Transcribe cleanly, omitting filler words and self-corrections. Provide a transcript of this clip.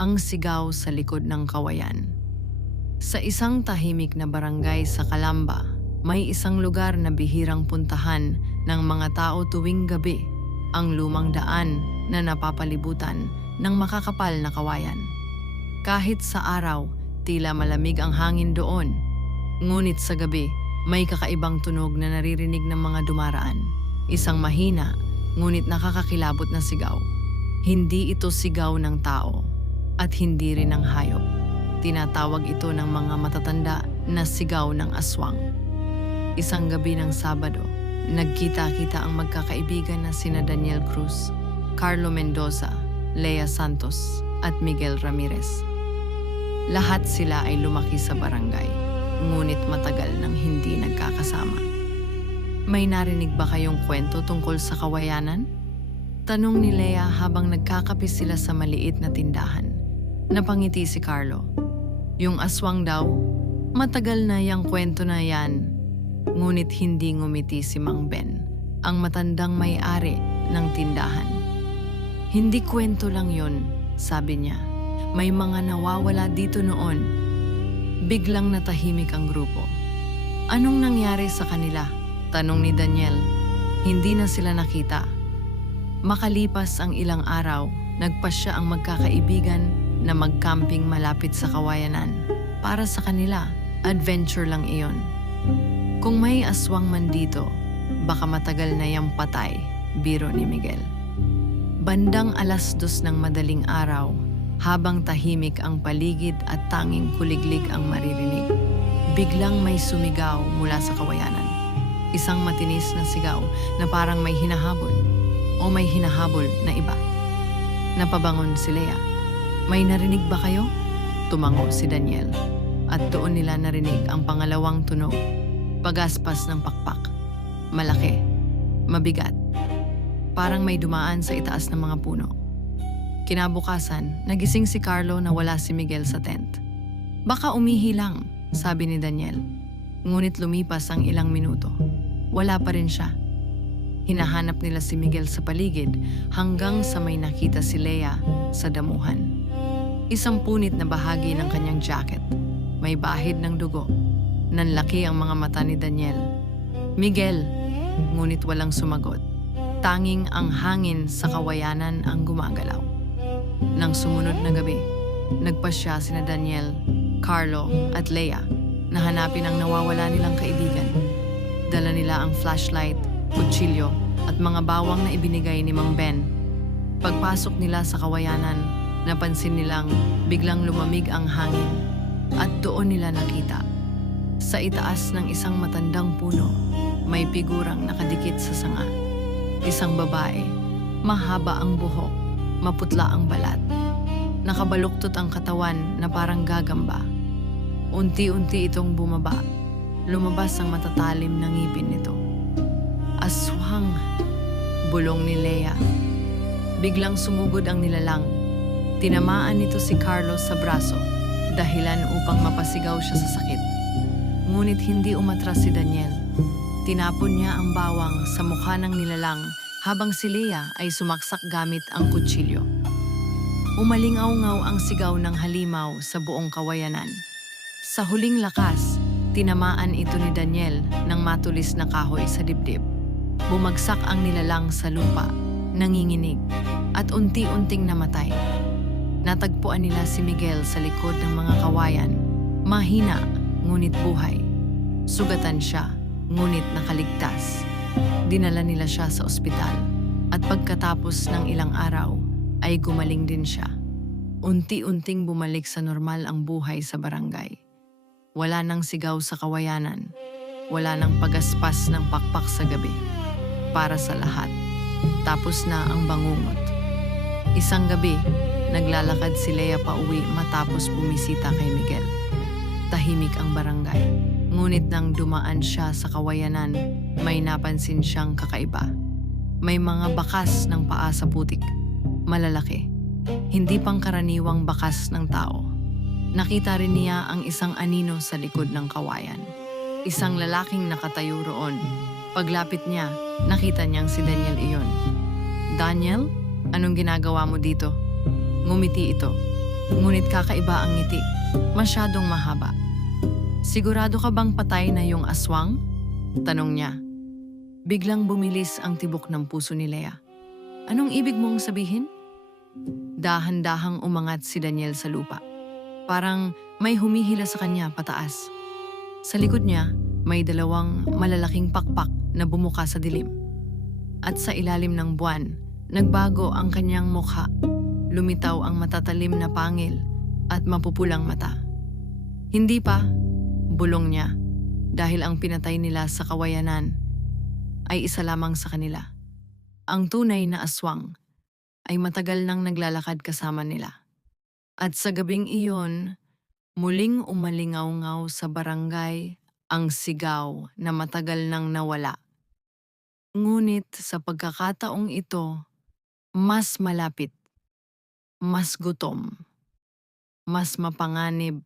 Ang sigaw sa likod ng kawayan. Sa isang tahimik na barangay sa Calamba, may isang lugar na bihirang puntahan ng mga tao tuwing gabi, ang lumang daan na napapalibutan ng makakapal na kawayan. Kahit sa araw, tila malamig ang hangin doon. Ngunit sa gabi, may kakaibang tunog na naririnig ng mga dumaraan. Isang mahina, ngunit nakakakilabot na sigaw. Hindi ito sigaw ng tao at hindi rin ng hayop. Tinatawag ito ng mga matatanda na sigaw ng aswang. Isang gabi ng Sabado, nagkita-kita ang magkakaibigan na sina Daniel Cruz, Carlo Mendoza, Lea Santos at Miguel Ramirez. Lahat sila ay lumaki sa barangay, ngunit matagal nang hindi nagkakasama. May narinig ba kayong kwento tungkol sa kawayanan? Tanong ni Lea habang nagkakape sila sa maliit na tindahan. Napangiti si Carlo. Yung aswang daw, matagal na yang kwento na yan. Ngunit hindi ngumiti si Mang Ben, ang matandang may-ari ng tindahan. Hindi kwento lang yun, sabi niya. May mga nawawala dito noon. Biglang natahimik ang grupo. Anong nangyari sa kanila? Tanong ni Daniel. Hindi na sila nakita. Makalipas ang ilang araw, nagpasya ang magkakaibigan na mag-camping malapit sa kawayanan. Para sa kanila, adventure lang iyon. Kung may aswang man dito, baka matagal na yang patay, biro ni Miguel. Bandang 2:00 ng madaling araw, habang tahimik ang paligid at tanging kuliglig ang maririnig, biglang may sumigaw mula sa kawayanan. Isang matinis na sigaw na parang may hinahabol o may hinahabol na iba. Napabangon si Lea. May narinig ba kayo? Tumango si Daniel. At doon nila narinig ang pangalawang tunog. Pagaspas ng pakpak. Malaki. Mabigat. Parang may dumaan sa itaas ng mga puno. Kinabukasan, nagising si Carlo na wala si Miguel sa tent. Baka umihi lang, sabi ni Daniel. Ngunit lumipas ang ilang minuto. Wala pa rin siya. Hinahanap nila si Miguel sa paligid hanggang sa may nakita si Lea sa damuhan. Isang punit na bahagi ng kanyang jacket. May bahid ng dugo. Nanlaki ang mga mata ni Daniel. Miguel, ngunit walang sumagot. Tanging ang hangin sa kawayanan ang gumagalaw. Nang sumunod na gabi, nagpasya sina Daniel, Carlo at Lea na hanapin ang nawawala nilang kaibigan. Dala nila ang flashlight, kutsilyo at mga bawang na ibinigay ni Mang Ben. Pagpasok nila sa kawayanan, napansin nilang biglang lumamig ang hangin at doon nila nakita. Sa itaas ng isang matandang puno, may figurang nakadikit sa sanga. Isang babae, mahaba ang buhok, maputla ang balat. Nakabaluktot ang katawan na parang gagamba. Unti-unti itong bumaba. Lumabas ang matatalim na ngipin nito. Aswang, bulong ni Lea. Biglang sumugod ang nilalang. Tinamaan nito si Carlos sa braso, dahilan upang mapasigaw siya sa sakit. Ngunit hindi umatras si Daniel. Tinapon niya ang bawang sa mukha ng nilalang habang si Lea ay sumaksak gamit ang kutsilyo. Umalingaw-ngaw ang sigaw ng halimaw sa buong kawayanan. Sa huling lakas, tinamaan ito ni Daniel ng matulis na kahoy sa dibdib. Bumagsak ang nilalang sa lupa, nanginginig, at unti-unting namatay. Natagpuan nila si Miguel sa likod ng mga kawayan. Mahina, ngunit buhay. Sugatan siya, ngunit nakaligtas. Dinala nila siya sa ospital at pagkatapos ng ilang araw ay gumaling din siya. Unti-unting bumalik sa normal ang buhay sa barangay. Wala nang sigaw sa kawayanan. Wala nang pagaspas ng pakpak sa gabi. Para sa lahat, tapos na ang bangungot. Isang gabi, naglalakad si Lea pauwi matapos bumisita kay Miguel. Tahimik ang barangay. Ngunit nang dumaan siya sa kawayanan, may napansin siyang kakaiba. May mga bakas ng paa sa putik. Malalaki. Hindi pangkaraniwang bakas ng tao. Nakita rin niya ang isang anino sa likod ng kawayan. Isang lalaking nakatayo roon. Paglapit niya, nakita niyang si Daniel iyon. Daniel, anong ginagawa mo dito? Ngumiti ito. Ngunit kakaiba ang ngiti. Masyadong mahaba. Sigurado ka bang patay na yung aswang? Tanong niya. Biglang bumilis ang tibok ng puso ni Lea. Anong ibig mong sabihin? Dahan-dahang umangat si Daniel sa lupa. Parang may humihila sa kanya pataas. Sa likod niya, may dalawang malalaking pakpak na bumuka sa dilim. At sa ilalim ng buwan, nagbago ang kanyang mukha. Lumitaw ang matatalim na pangil at mapupulang mata. Hindi pa, bulong niya, dahil ang pinatay nila sa kawayanan ay isa lamang sa kanila. Ang tunay na aswang ay matagal nang naglalakad kasama nila. At sa gabing iyon, muling umalingaw-ngaw sa barangay ang sigaw na matagal nang nawala. Ngunit sa pagkakataong ito, mas malapit, mas gutom, mas mapanganib